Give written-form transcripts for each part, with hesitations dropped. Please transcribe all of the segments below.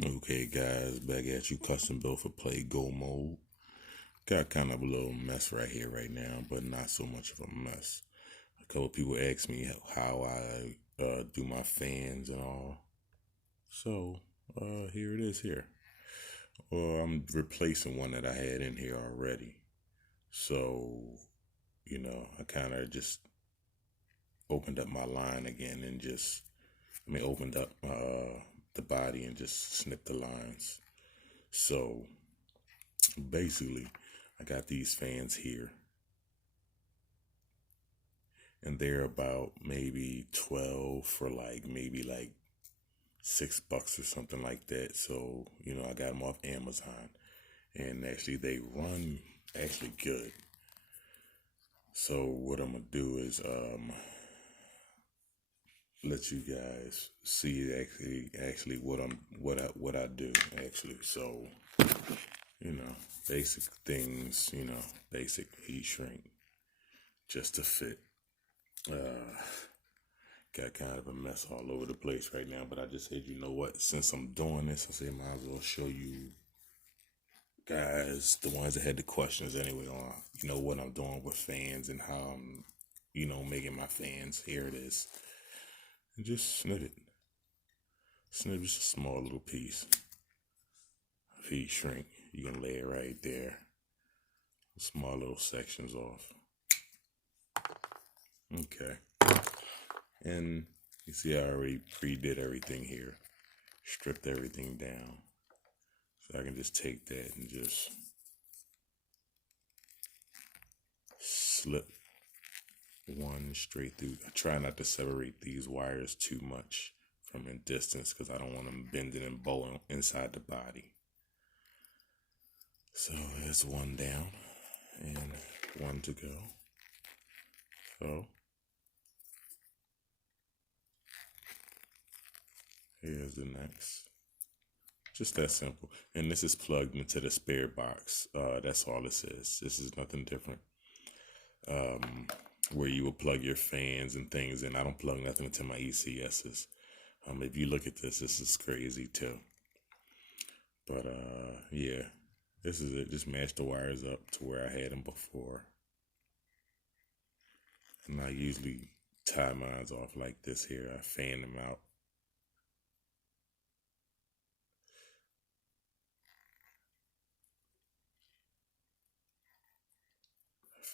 Okay guys, back at you, custom built for play go mode. Got kind of a little mess right here right now, but not so much of a mess. A couple people asked me how I do my fans and all. So here it is here. Well, I'm replacing one that I had in here already. So, I kind of just opened up my line again and opened up the body and just snipped the lines. So basically, I got these fans here, and they're about maybe 12 for maybe $6 or something like that. So, I got them off Amazon, and actually they run actually good. So what I'm gonna do is let you guys see actually what I do actually. So, basic things, basic heat shrink just to fit. Got kind of a mess all over the place right now, but I just said, you know what, since I'm doing this, I said might as well show you guys, the ones that had the questions anyway, on what I'm doing with fans and how I'm making my fans. Here it is, and just snip just a small little piece of heat shrink. You can lay it right there, small little sections off. Okay, and you see I already pre-did everything here, stripped everything down. So I can just take that and just slip one straight through. I try not to separate these wires too much from a distance because I don't want them bending and bowing inside the body. So there's one down and one to go. So here's the next. Just that simple. And this is plugged into the spare box. That's all this is. This is nothing different. Where you will plug your fans and things in. I don't plug nothing into my ECSs. If you look at this is crazy too. But yeah, this is it. Just match the wires up to where I had them before. And I usually tie mine off like this here. I fan them out.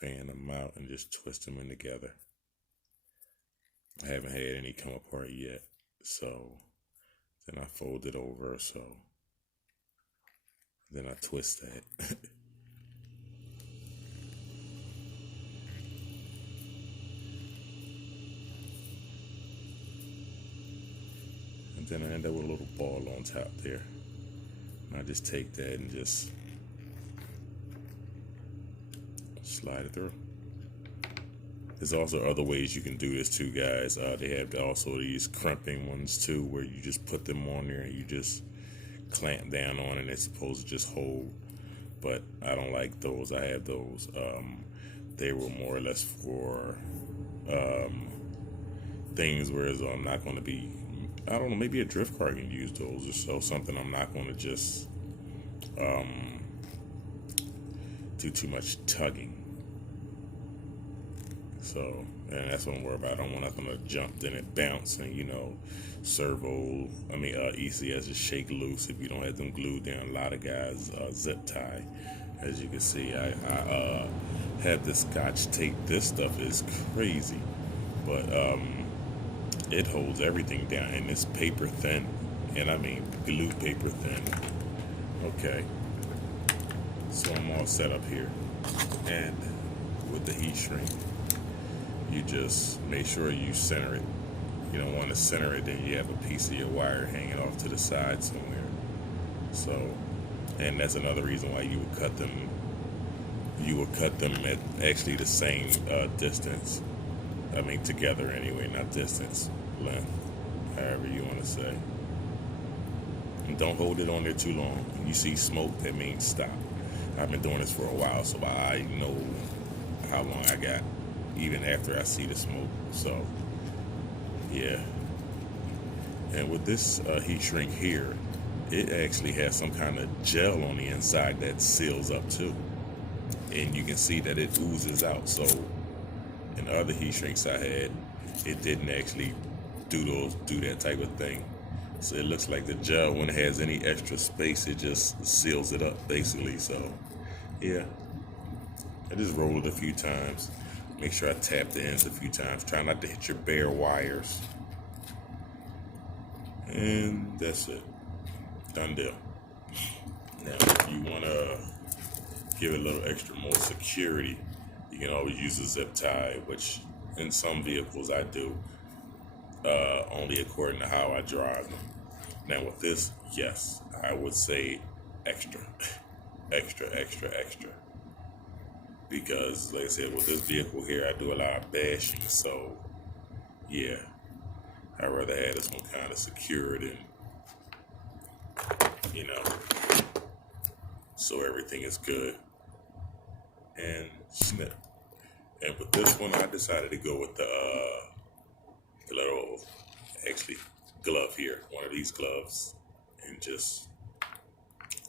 Fan them out and just twist them in together. I haven't had any come apart yet, so then I fold it over, so then I twist that. And then I end up with a little ball on top there. And I just take that and just slide it through. There's also other ways you can do this too, guys. They have also these crimping ones too, where you just put them on there and you just clamp down on it and it's supposed to just hold. But I don't like those. I have those. They were more or less for things where I'm not going to be, I don't know, maybe a drift car can use those or so, something I'm not going to just do too much tugging. So, and that's what I'm worried about. I don't want nothing to jump, then it bounce, and ECS just shake loose if you don't have them glued down. A lot of guys zip tie. As you can see, I have this Scotch tape. This stuff is crazy, but it holds everything down, and it's paper thin, and I mean glue paper thin. Okay, so I'm all set up here, and with the heat shrink, you just make sure you center it. You don't want to center it, then you have a piece of your wire hanging off to the side somewhere. So, and that's another reason why you would cut them. You would cut them at actually the same distance. I mean, together anyway, not distance, length, however you want to say. And don't hold it on there too long. When you see smoke, that means stop. I've been doing this for a while, so I know how long I got, even after I see the smoke. So, yeah. And with this heat shrink here, it actually has some kind of gel on the inside that seals up too, and you can see that it oozes out. So in other heat shrinks I had, it didn't actually do that type of thing. So it looks like the gel, when it has any extra space, it just seals it up basically. So yeah, I just roll it a few times. Make sure I tap the ends a few times. Try not to hit your bare wires. And that's it. Done deal. Now, if you want to give it a little extra more security, you can always use a zip tie, which in some vehicles I do, only according to how I drive them. Now with this, yes, I would say extra, extra. Because, like I said, with this vehicle here, I do a lot of bashing, so yeah, I'd rather have this one kind of secured and, you know, so everything is good. And snip. And with this one, I decided to go with the little, actually, glove here, one of these gloves, and just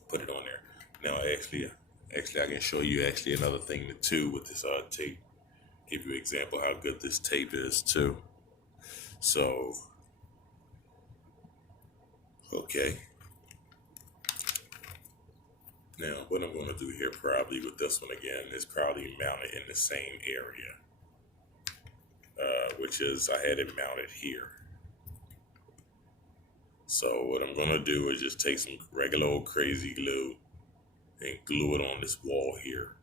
put it on there. Now, actually, I can show you actually another thing too with this tape. Give you an example how good this tape is too. So, okay. Now, what I'm going to do here probably with this one again is probably mount it in the same area, which is I had it mounted here. So what I'm going to do is just take some regular old crazy glue and glue it on this wall here.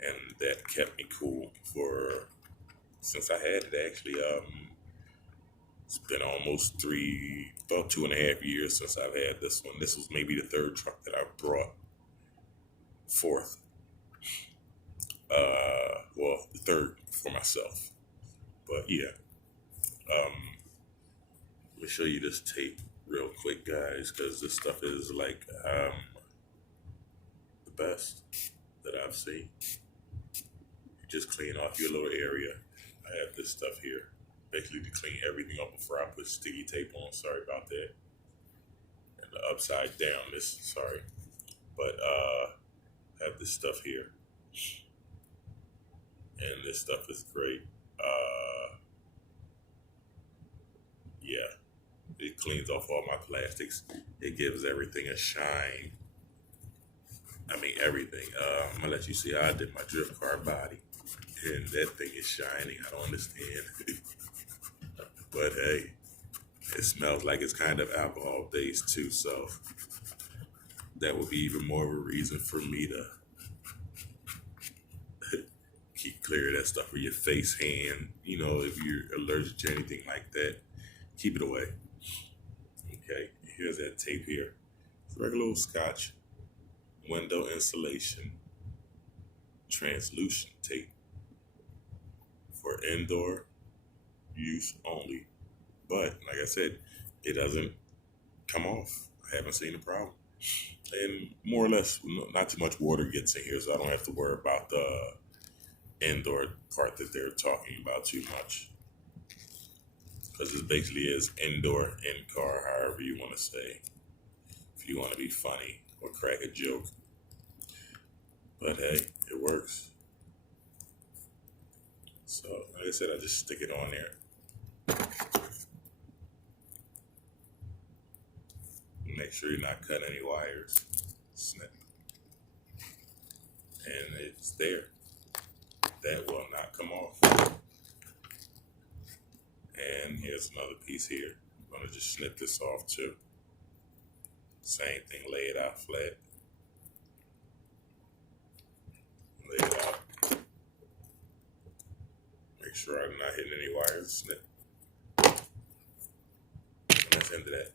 And that kept me cool since I had it actually. It's been almost about 2.5 years since I've had this one. This was maybe the third truck that I brought forth. Well, the third for myself. But yeah. Let me show you this tape real quick, guys, because this stuff is like the best that I've seen. You just clean off your little area. I have this stuff here, basically to clean everything up before I put sticky tape on. Sorry about that. And the upside down, sorry. But I have this stuff here. And this stuff is great. Yeah. It cleans off all my plastics. It gives everything a shine. I mean, everything. I'm going to let you see how I did my drift car body. And that thing is shining. I don't understand. But hey, it smells like it's kind of alcohol based too. So that would be even more of a reason for me to keep clear of that stuff with your face, hand. You know, if you're allergic to anything like that, keep it away. Okay, here's that tape here. It's regular old Scotch window insulation translucent tape for indoor use only. But like I said, it doesn't come off. I haven't seen a problem. And more or less, not too much water gets in here, so I don't have to worry about the indoor part that they're talking about too much. Because it basically is indoor, in-car, however you want to say. If you want to be funny or crack a joke. But hey, it works. So, like I said, I just stick it on there. Make sure you're not cutting any wires. Snip. And it's there. That will not come off. And here's another piece here. I'm going to just snip this off too. Same thing, lay it out flat. Lay it out. Make sure I'm not hitting any wires. Snip. And that's the end of that.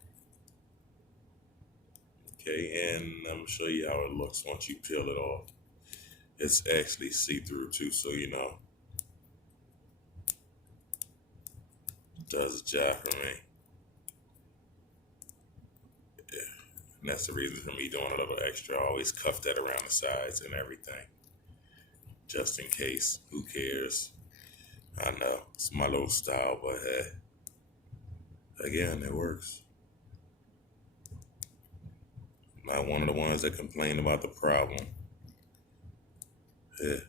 Okay, and I'm going to show you how it looks once you peel it off. It's actually see-through too, so you know. Does a job for me. Yeah. And that's the reason for me doing a little extra. I always cuff that around the sides and everything. Just in case. Who cares? I know. It's my little style, but hey. Again, it works. Not one of the ones that complain about the problem. Yeah.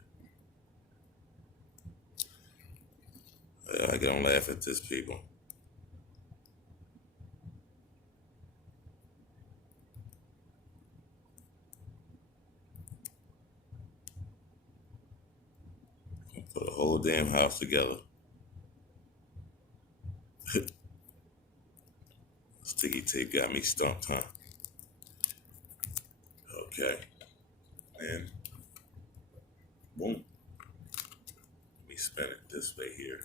I don't laugh at this, people. Put a whole damn house together. Sticky tape got me stumped, huh? Okay. And boom. Let me spin it this way here.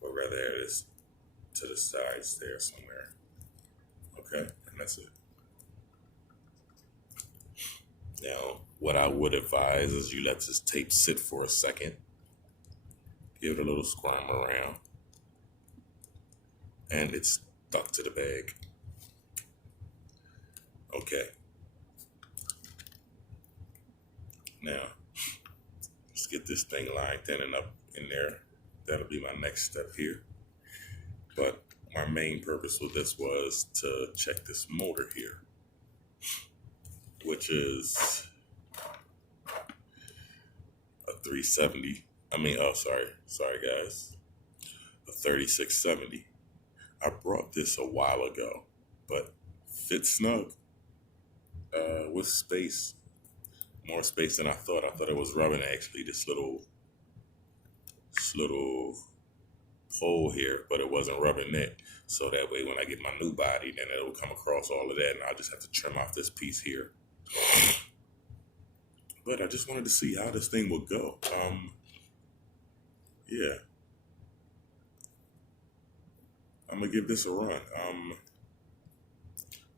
Or rather, it is to the sides there somewhere. Okay. And that's it. Now, what I would advise is you let this tape sit for a second. Give it a little squirm around. And it's stuck to the bag. Okay. Now, let's get this thing lined in and up in there. That'll be my next step here. But my main purpose with this was to check this motor here, which is a 370. Sorry guys, a 3670. I brought this a while ago, but fits snug with space, more space than I thought. I thought it was rubbing actually. This little hole here, but it wasn't rubbing it. So that way when I get my new body, then it'll come across all of that and I'll just have to trim off this piece here. But I just wanted to see how this thing would go. Yeah. I'm gonna give this a run.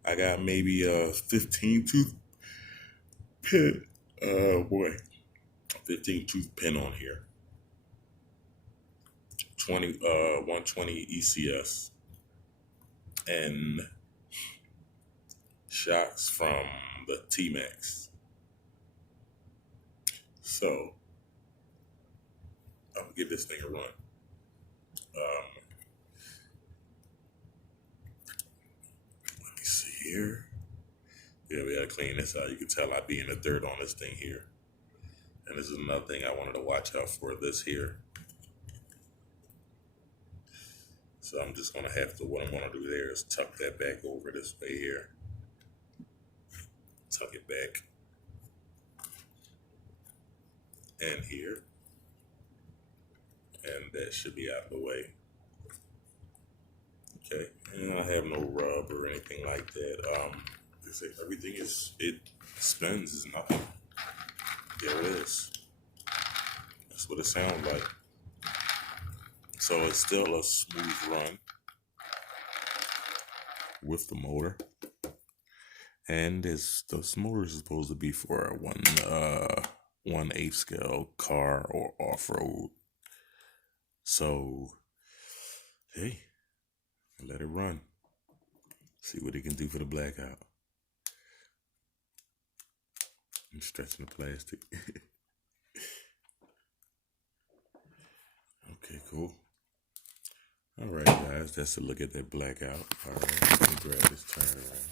I got maybe a 15 tooth pin. 15 tooth pin on here. 120 ECS and shocks from the T-Max. So I'm gonna give this thing a run. Let me see here. Yeah, we gotta clean this out. You can tell I be in the dirt on this thing here. And this is another thing I wanted to watch out for, this here. So I'm just gonna have to, what I'm gonna do there is tuck that back over this way here. Tuck it back. And here. And that should be out of the way. Okay, and I don't have no rub or anything like that. Everything it spins is nothing. There it is. That's what it sounds like. So it's still a smooth run with the motor. And this motor is supposed to be for a 1/8 scale car or off-road. So, hey, let it run. See what it can do for the blackout. I'm stretching the plastic. Okay, cool. All right, guys, that's a look at that blackout. All right, let me grab this, turn it around.